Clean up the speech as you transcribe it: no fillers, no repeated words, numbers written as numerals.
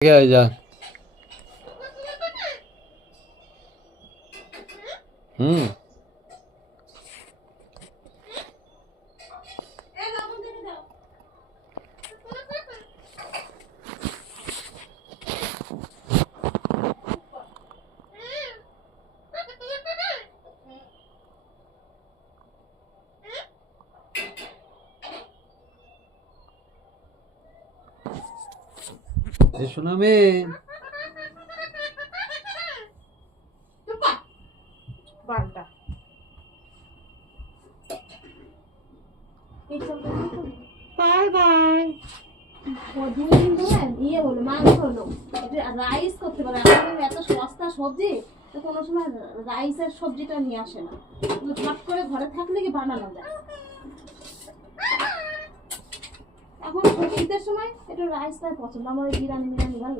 যা হুম শোনা মেয়ে বারোটা বাই বাই দুদিন ধরে ইয়ে হলো মাংস হলো রাইস করতে পারে আমাদের এত সস্তা সবজি তো কোনো সময় রাইসের সবজিটা নিয়ে আসে না ঝট করে ঘরে থাকলে কি বানানো যায় এখন শীতের সময় একটু রাইসটাই পছন্দ আমার বিরিয়ানি মিরানি ভালো